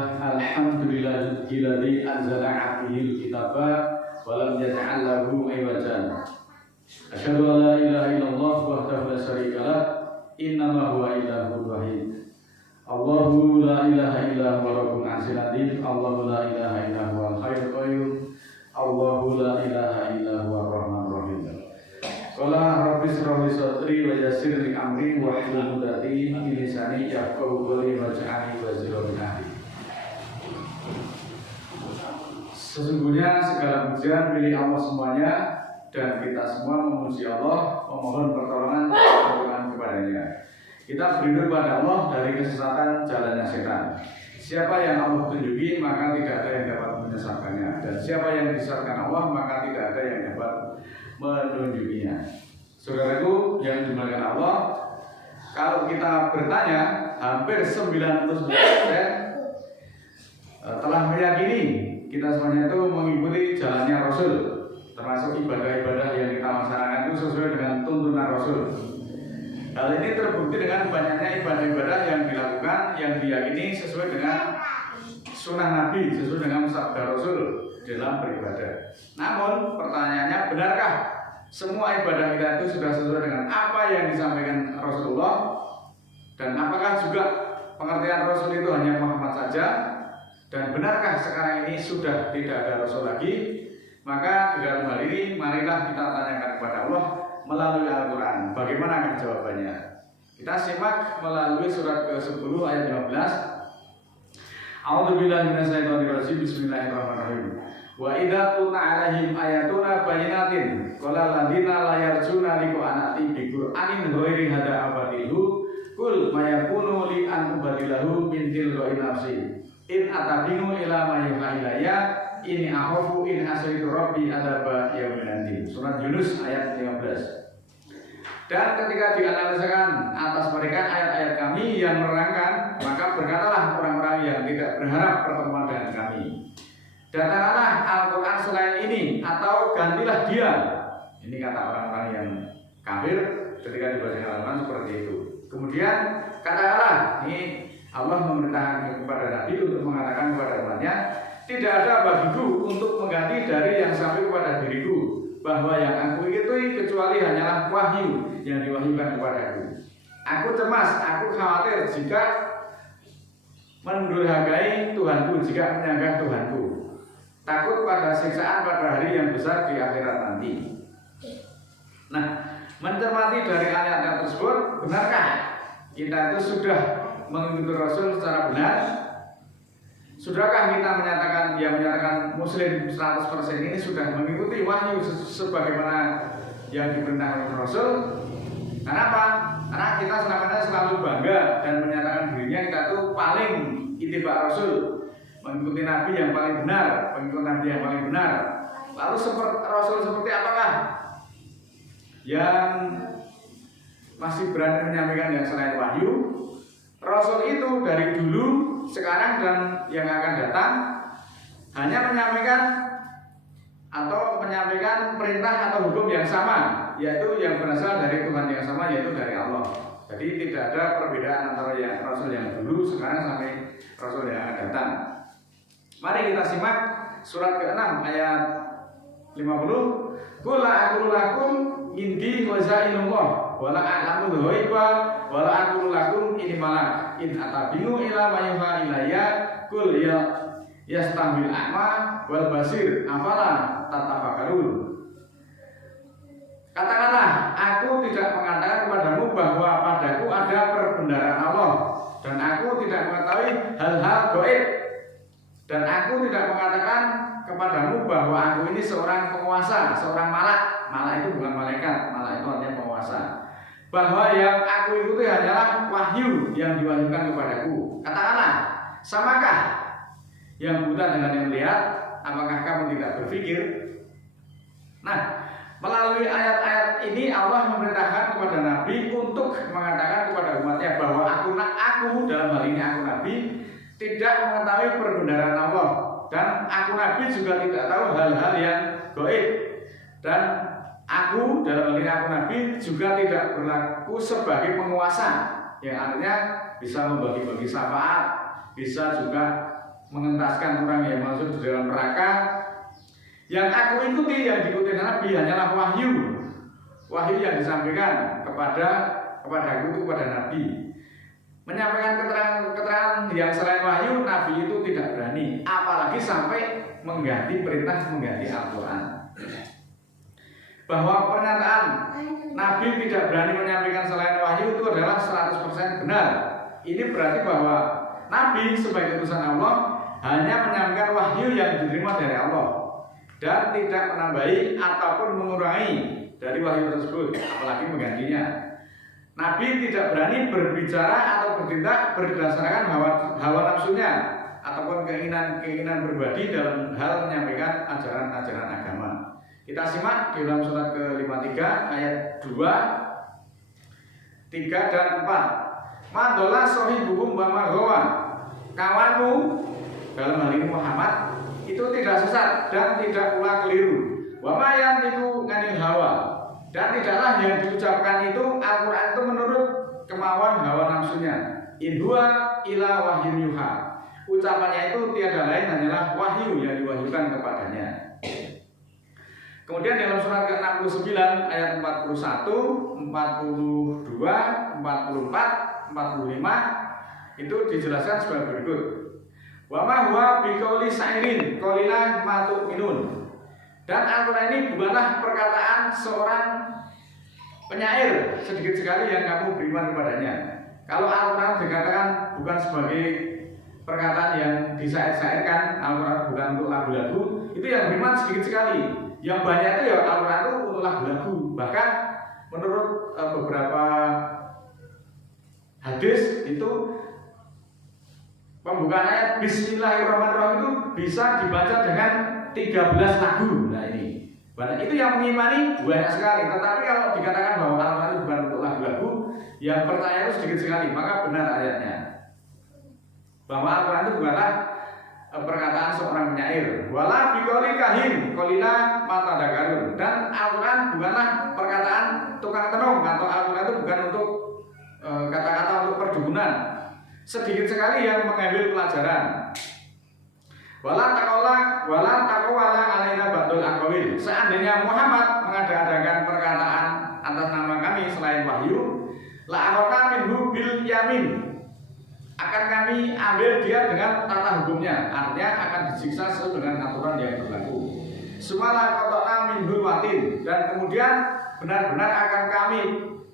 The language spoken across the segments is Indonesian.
Alhamdulillahilladzi anzala 'abdihil kitaba wa lam yaj'al lahu 'iwajan. Asyhadu an la ilaha illallah wahdahu la syarika lah, innama huwa ilahun wahid. Allahu la ilaha illa huwa rabbul 'arsyil 'azim. Allahu la ilaha illa huwal hayyul qayyum. Allahu la ilaha illa huwar rahmanur rahim. Qala rabbi shrah li sadri wa yassir li amri wahlul 'uqdatam min lisani yafqahu qawli waj'alni waziran min ahli. Sesungguhnya segala pujian milik Allah semuanya, dan kita semua memuji Allah, memohon pertolongan kepadanya. Kita berlindung pada Allah dari kesesatan jalannya setan. Siapa yang Allah tunjuki, maka tidak ada yang dapat menyesatkannya, dan siapa yang disesatkan Allah, maka tidak ada yang dapat menunjukinya. Saudaraku yang dimuliakan Allah, kalau kita bertanya, hampir 99% telah meyakini kita semuanya itu mengikuti jalannya Rasul, termasuk ibadah-ibadah yang kita laksanakan itu sesuai dengan tuntunan Rasul. Hal ini terbukti dengan banyaknya ibadah-ibadah yang dilakukan yang diyakini sesuai dengan sunnah Nabi, sesuai dengan sabda Rasul dalam beribadah. Namun pertanyaannya, benarkah semua ibadah kita itu sudah sesuai dengan apa yang disampaikan Rasulullah? Dan apakah juga pengertian Rasul itu hanya Muhammad saja? Dan benarkah sekarang ini sudah tidak ada Rasul lagi? Maka di dalam hal ini marilah kita tanyakan kepada Allah melalui Al-Quran. Bagaimanakah jawabannya? Kita simak melalui surat ke-10 ayat 15. A'udzubillahi minasyaitonirrajim. Bismillahirrahmanirrahim. Wa idza tutla 'alaihim ayatuna bayyinatin qala alladziina la yarjuna liqa'ana bi Qur'anin ghairi hadza abadilu qul ma yakunu li an ubadilahu min tilqa'i nafsi in atabimu ila ma yuha ilayya ini akhafu in asaitu rabbi adzaba yaumin adim. Surat Yunus ayat 15. Dan ketika dianalisakan atas mereka ayat-ayat kami yang menerangkan, maka berkatalah orang-orang yang tidak berharap pertemuan dengan kami, datanglah Al-Quran selain ini atau gantilah dia. Ini kata orang-orang yang kafir ketika dibacakan Al-Quran seperti itu. Kemudian katakanlah, ini Allah memerintahkan kepada Nabi untuk mengatakan kepada umatnya, tidak ada bagiku untuk mengganti dari yang sampai kepada diriku, bahwa yang aku ikuti kecuali hanyalah wahyu yang diwahyukan kepadaku. Aku cemas, aku khawatir jika mendurhakai Tuhanku, jika menyanggah Tuhanku, takut pada siksaan pada hari yang besar di akhirat nanti. Nah, mencermati dari ayat tersebut, benarkah kita itu sudah mengikuti Rasul secara benar? Sudahkah kita menyatakan Muslim 100% ini sudah mengikuti wahyu sebagaimana yang diperintahkan oleh Rasul? Kenapa? Karena kita selama selalu bangga dan menyatakan dirinya kita itu paling ittiba Rasul, mengikuti Nabi yang paling benar, pengikut Nabi yang paling benar. Lalu Rasul seperti apakah yang masih berani menyampaikan yang selain wahyu? Rasul itu dari dulu, sekarang, dan yang akan datang hanya menyampaikan perintah atau hukum yang sama, yaitu yang berasal dari Tuhan yang sama, yaitu dari Allah. Jadi tidak ada perbedaan antara yang Rasul yang dulu, sekarang sampai Rasul yang akan datang. Mari kita simak surat ke-6 ayat 50. Qul aqulu lakum indi wazainullah wala a'lamu ghaiba wala aqulu lakum inni malak in atabinu ila ma yuha ilayya qul ya yastamil a'ma wal basir afala tatafakkarun. Katakanlah, aku tidak mengatakan kepadamu bahwa padaku ada perbendaharaan Allah, dan aku tidak mengetahui hal-hal gaib, dan aku tidak mengatakan kepadamu bahwa aku ini seorang penguasa, seorang malak. Malak itu bukan malaikat, malak itu artinya penguasa. Bahwa yang aku ikuti hanyalah wahyu yang diwahyukan kepadaku. Katakanlah, samakah yang buta dengan yang melihat? Apakah kamu tidak berpikir? Nah, melalui ayat-ayat ini Allah memerintahkan kepada Nabi untuk mengatakan kepada umatnya bahwa aku dalam hal ini aku Nabi tidak mengetahui perbendaharaan Allah, dan aku Nabi juga tidak tahu hal-hal yang gaib, dan aku dalam hal ini aku Nabi juga tidak berlaku sebagai penguasa, yang artinya bisa membagi-bagi syafaat, bisa juga mengentaskan orang yang masuk di dalam neraka. Yang aku ikuti, yang diikuti Nabi hanyalah wahyu yang disampaikan kepadaku itu kepada Nabi. Menyampaikan keterangan yang selain wahyu, Nabi itu tidak berani, apalagi sampai mengganti perintah, mengganti Al-Quran. Bahwa pernyataan Nabi tidak berani menyampaikan selain wahyu itu adalah 100% benar. Ini berarti bahwa Nabi sebagai utusan Allah hanya menyampaikan wahyu yang diterima dari Allah dan tidak menambahi ataupun mengurangi dari wahyu tersebut, apalagi menggantinya. Nabi tidak berani berbicara atau bertindak berdasarkan hawa nafsunya ataupun keinginan pribadi dalam hal menyampaikan ajaran-ajaran agama. Kita simak di dalam surat ke-53 ayat 2, 3 dan 4. Madola sohibuhum wa maghawa. Kawanmu dalam hal ini Muhammad itu tidak sesat dan tidak pula keliru. Wa ma yantiqu 'anil hawa. Dan tidaklah yang diucapkan itu Al-Quran itu menurut kemauan hawa nafsunya. In huwa ila wahyun yuha. Ucapannya itu tiada lain hanyalah wahyu yang diwahyukan kepadanya. Kemudian dalam surat ke-69 ayat 41, 42, 44, 45 itu dijelaskan sebagai berikut. Wa ma huwa biqauli sa'irin qalilan ma tu'minun. Dan Al-Quran ini bukanlah perkataan seorang penyair sedikit sekali yang kamu beriman kepadanya. Kalau Al-Quran dikatakan bukan sebagai perkataan yang disair-sairkan, Al-Quran bukan untuk lagu-lagu, itu yang beriman sedikit sekali. Yang banyak itu ya Al-Quran itu untuk lagu-lagu. Bahkan menurut beberapa hadis itu pembukaan ayat Bismillahirrahmanirrahim itu bisa dibaca dengan 13 lagu. Nah ini banyak, itu yang mengimani banyak sekali. Tetapi kalau dikatakan bahwa Al-Quran itu bukan untuk lagu-lagu, yang percaya itu sedikit sekali. Maka benar ayatnya bahwa Al-Quran itu bukanlah perkataan seorang penyair. Wala biqauli kahin qalila ma tadakkarun. Dan Al-Quran bukanlah perkataan tukang tenung, atau Al-Quran itu bukan untuk kata-kata untuk perdukunan. Sedikit sekali yang mengambil pelajaran. Wala taqawala alaina ba'dul aqwil. Seandainya Muhammad mengadakan perkataan atas nama kami selain wahyu, la akhadna minhu bil yamin. Akan kami ambil dia dengan tata hukumnya, artinya akan disiksa sesuai dengan aturan yang berlaku. Sumala qata'na minhu watin, dan kemudian benar-benar akan kami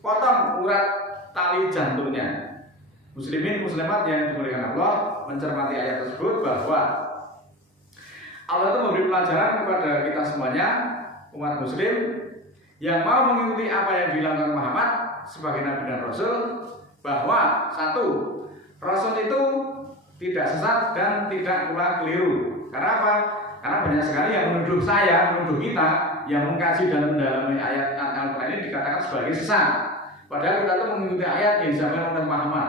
potong urat tali jantungnya. Muslimin muslimat yang dimuliakan Allah, mencermati ayat tersebut bahwa Allah itu memberi pelajaran kepada kita semuanya, umat muslim yang mau mengikuti apa yang dilakukan Muhammad sebagai Nabi dan Rasul, bahwa satu, Rasul itu tidak sesat dan tidak pula keliru. Karena apa? Karena banyak sekali yang menuduh saya, menuduh kita yang mengkaji dan mendalami ayat Al-Quran ini dikatakan sebagai sesat. Padahal kita itu mengikuti ayat yang disampaikan oleh Muhammad.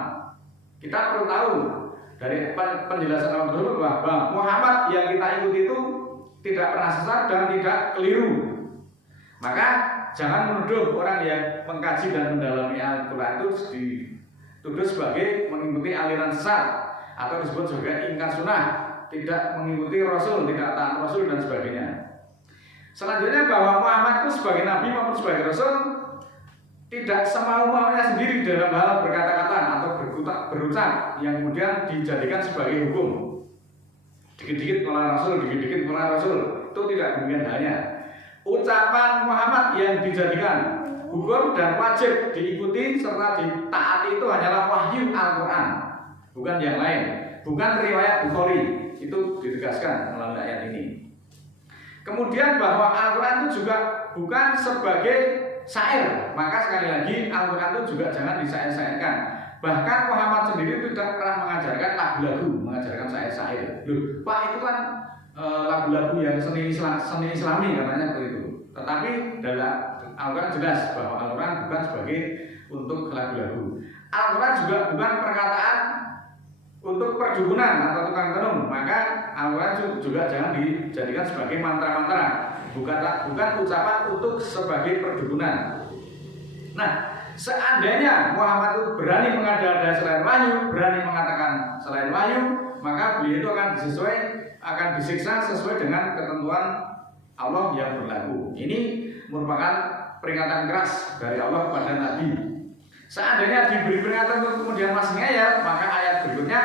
Kita perlu tahu dari penjelasan Allah tersebut bahwa Muhammad yang kita ikuti itu tidak pernah sesat dan tidak keliru. Maka jangan menuduh orang yang mengkaji dan mendalami Al-Quran itu dituduh sebagai mengikuti aliran sesat atau disebut sebagai ingkar sunnah, tidak mengikuti Rasul, tidak taat Rasul dan sebagainya. Selanjutnya bahwa Muhammad itu sebagai Nabi maupun sebagai Rasul tidak semau-maunya sendiri dalam hal berkata-kata atau berucap yang kemudian dijadikan sebagai hukum. Dikit-dikit malah Rasul, dikit-dikit malah Rasul. Itu tidak demikian halnya. Ucapan Muhammad yang dijadikan hukum dan wajib diikuti serta ditaati itu hanyalah wahyu Al-Quran, bukan yang lain, bukan riwayat Bukhari. Itu ditegaskan melalui ayat ini. Kemudian bahwa Al-Quran itu juga bukan sebagai syair, maka sekali lagi Al-Quran itu juga jangan disair-sairkan. Bahkan Muhammad sendiri tidak pernah mengajarkan lagu-lagu, mengajarkan syair-syair. Loh, Pak, itu kan lagu-lagu yang seni Islami katanya begitu. Tetapi dalam Al-Quran jelas bahwa Al-Quran bukan sebagai untuk lagu-lagu. Al-Quran juga bukan perkataan untuk perdukunan atau tukang tenung. Maka Al-Quran juga jangan dijadikan sebagai mantra-mantra. Bukan ucapan untuk sebagai perdukunan. Nah, seandainya Muhammad itu berani mengada-ada selain wahyu, berani mengatakan selain wahyu, maka beliau itu akan disiksa sesuai dengan ketentuan Allah yang berlaku. Ini merupakan peringatan keras dari Allah kepada Nabi. Seandainya diberi peringatan kemudian masih ngeyel, maka ayat berikutnya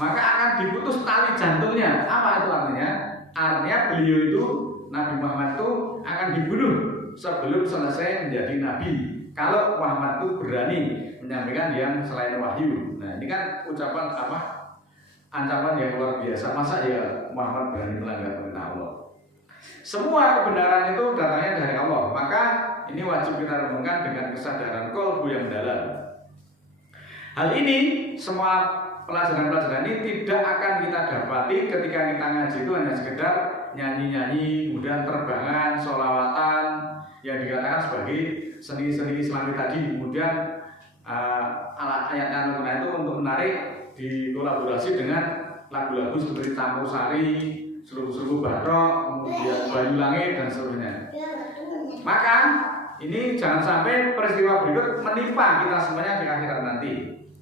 maka akan diputus tali jantungnya. Apa itu artinya? Artinya beliau itu, Nabi Muhammad itu akan dibunuh sebelum selesai menjadi Nabi. Kalau Muhammad itu berani menyampaikan yang selain wahyu. Nah ini kan ucapan apa? Ancaman yang luar biasa. Masa ya Muhammad berani melanggar perintah Allah? Semua kebenaran itu datangnya dari Allah. Maka ini wajib kita renungkan dengan kesadaran qalbu yang dalam. Hal ini, semua pelajaran-pelajaran ini tidak akan kita dapati ketika kita ngaji itu hanya sekedar nyanyi-nyanyi, kemudian terbangan, sholawatan yang dikatakan sebagai seni-seni Islami tadi. Kemudian ayat-ayat Al-Quran itu untuk menarik dikolaborasi dengan lagu-lagu seperti Campur Sari, Seluruh-seluruh Batrok, kemudian Bayu Langit dan seterusnya. Maka ini jangan sampai peristiwa berikut menimpa kita semuanya di akhirat nanti.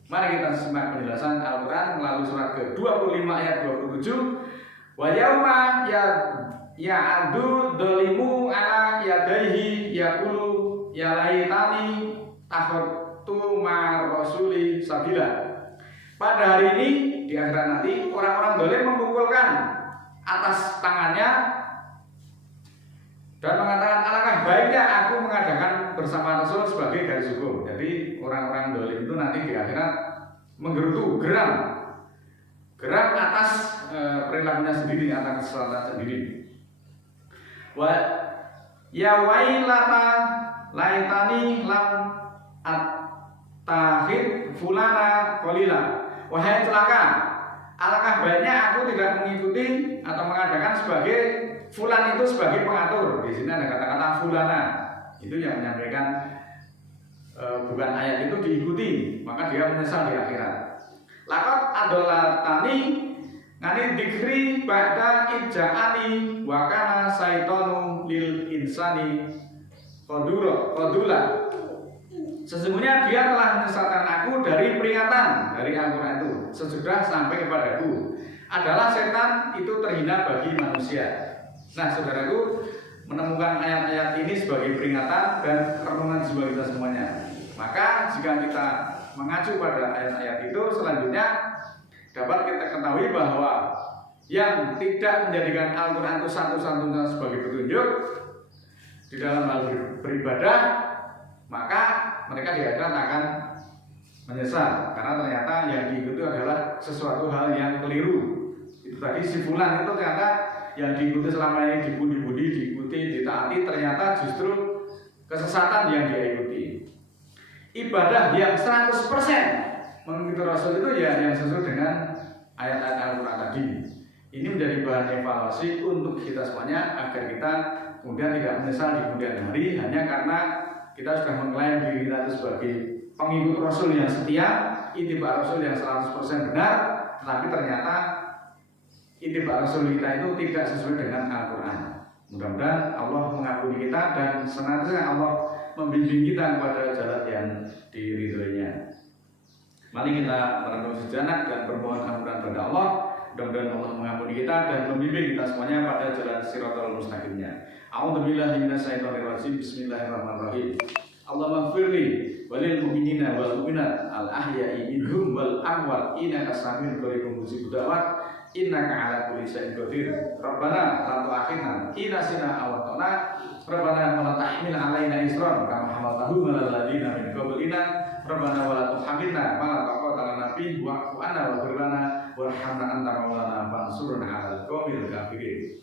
Mari kita simak penjelasan Al-Quran melalui surat ke-25 ayat 27. Wa yauma ya'adu dzalimu ala yadaihi yaqulu ya laitani takhatu ma rasuli sabila. Pada hari ini di akhirat nanti orang-orang zalim memukulkan atas tangannya dan mengatakan alangkah baiknya aku mengadakan bersama Rasul sebagai garis hukum. Jadi orang-orang zalim itu nanti di akhirat menggerutu geram atas perilakunya sendiri, atas kesalahan sendiri. Wa ya wailata laitani lam attahid fulana qalila. Wahai celaka, alangkah baiknya aku tidak mengikuti atau mengadakan sebagai fulan itu sebagai pengatur. Di sini ada kata-kata fulana. Itu yang menyampaikan bukan ayat itu diikuti, maka dia menyesal di akhirat. Laqad adolatani ngani dikri ba'da ija'ani wa kana syaitanu lil insani qadula. Sesungguhnya dia telah menyesatkan aku dari peringatan dari Al-Quran itu sesudah sampai kepadaku. Adalah setan itu terhina bagi manusia. Nah saudaraku, menemukan ayat-ayat ini sebagai peringatan dan renungan jiwa kita semuanya. Maka jika kita mengacu pada ayat-ayat itu, selanjutnya dapat kita ketahui bahwa yang tidak menjadikan Al-Quran itu satu-satunya sebagai petunjuk di dalam hal beribadah, maka mereka di akhirat akan menyesal karena ternyata yang diikuti adalah sesuatu hal yang keliru. Itu tadi si fulan itu ternyata yang diikuti selama ini dipuji-puji, diikuti, ditaati, ternyata justru kesesatan yang dia ikuti. Ibadah yang 100% mengikuti Rasul itu ya yang sesuai dengan ayat-ayat Al-Quran tadi. Ini menjadi bahan evaluasi untuk kita semuanya agar kita kemudian tidak menyesal di kemudian hari hanya karena kita sudah mengklaim diri kita itu sebagai pengikut Rasul yang setia, ittiba Rasul yang 100% benar, tetapi ternyata ittiba Rasul kita itu tidak sesuai dengan Al-Quran. Mudah-mudahan Allah mengampuni kita dan senantiasa Allah membimbing kita kepada jalan yang diridhoinya. Mari kita merenung sejenak dan bermohon ampunan kepada Allah. Mudah-mudahan Allah mengampuni kita dan membimbing kita semuanya pada jalan Shiratal Mustaqimnya. A'udzubillahi minasyaitonirrajim. Bismillahirrahmanirrahim. Allahumma firli walil mu'minina wal mu'minat al ahya'i minhum wal amwat innaka samiul qaribun mujibud da'wat innaka 'ala kulli syai'in qadir. Rabbana la tu'akhidna in nasina aw akhtana. Rabbana wa la tahmil 'alaina isran kama hamaltahu 'alal ladzina min qablina. Rabbana wa la tuhammilna ma la taqata lana bihi wa'fu 'anna waghfir lana warhamna anta maulana fansurna 'alal qaumil kafirin.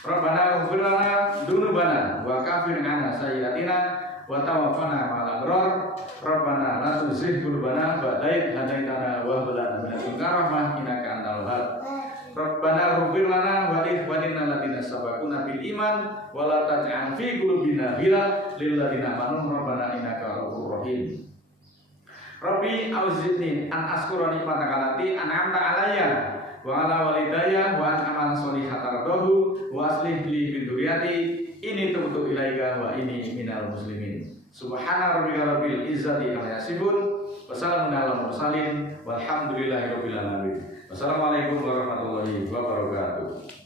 Rabbana ighfir lana dzunubana wa kaffir 'anna sayyi'atina wa tawaffana ma'al abrar. Rabbana la tuzigh qulubana ba'da idh hadaitana wa hab lana min ladunka rahmah innaka antal wahhab. Rabbana ighfir lana wa li ikhwanina alladziina sabaquna bil iman wa la taj'al fi qulubina ghillan lil ladziina amanu rabbana innaka ghafurur rahim. Rabbi auzi'ni an askura nikmataka allati an'amta 'alayya wa 'ala walidayya wa an amala sholihan tardahu wa aslih li fi dzurriyyati inni tubtu ilaika wa inni minal muslimin. Subhana rabbika rabbil izzati amma yasifun wa salamun alal mursalin walhamdulillahi rabbil alamin. Wassalamualaikum warahmatullahi wabarakatuh.